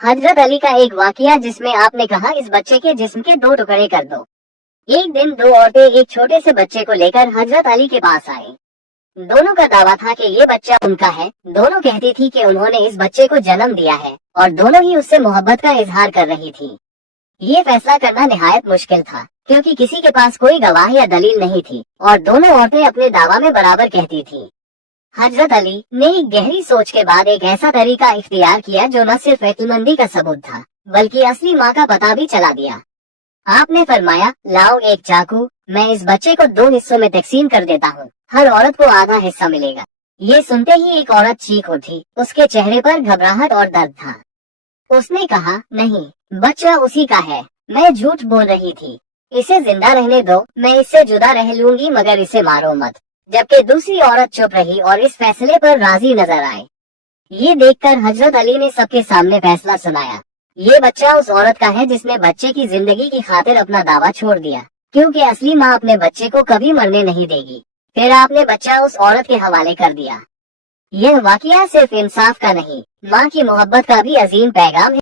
हजरत अली का एक वाकया जिसमें आपने कहा इस बच्चे के जिस्म के 2 टुकड़े कर दो। एक दिन 2 औरतें एक छोटे से बच्चे को लेकर हजरत अली के पास आई। दोनों का दावा था कि ये बच्चा उनका है। दोनों कहती थी कि उन्होंने इस बच्चे को जन्म दिया है और दोनों ही उससे मोहब्बत का इजहार कर रही थी। ये फैसला करना निहायत मुश्किल था क्योंकि किसी के पास कोई गवाह या दलील नहीं थी और दोनों औरतें अपने दावा में बराबर कहती थी। हजरत अली ने एक गहरी सोच के बाद एक ऐसा तरीका इख्तियार किया जो न सिर्फ अक्लमंदी का सबूत था बल्कि असली माँ का पता भी चला दिया। आपने फरमाया, लाओ एक चाकू, मैं इस बच्चे को 2 हिस्सों में तकसीम कर देता हूँ, हर औरत को आधा हिस्सा मिलेगा। ये सुनते ही एक औरत चीख उठी। उसके चेहरे पर घबराहट और दर्द था। उसने कहा, नहीं, बच्चा उसी का है, मैं झूठ बोल रही थी, इसे जिंदा रहने दो, मैं इससे जुदा रह लूंगी मगर इसे मारो मत। जबकि दूसरी औरत चुप रही और इस फैसले पर राजी नजर आए। ये देखकर हजरत अली ने सबके सामने फैसला सुनाया। ये बच्चा उस औरत का है जिसने बच्चे की जिंदगी की खातिर अपना दावा छोड़ दिया, क्योंकि असली माँ अपने बच्चे को कभी मरने नहीं देगी। फिर आपने बच्चा उस औरत के हवाले कर दिया। यह वाकया सिर्फ इंसाफ का नहीं, माँ की मोहब्बत का भी अजीम पैगाम है।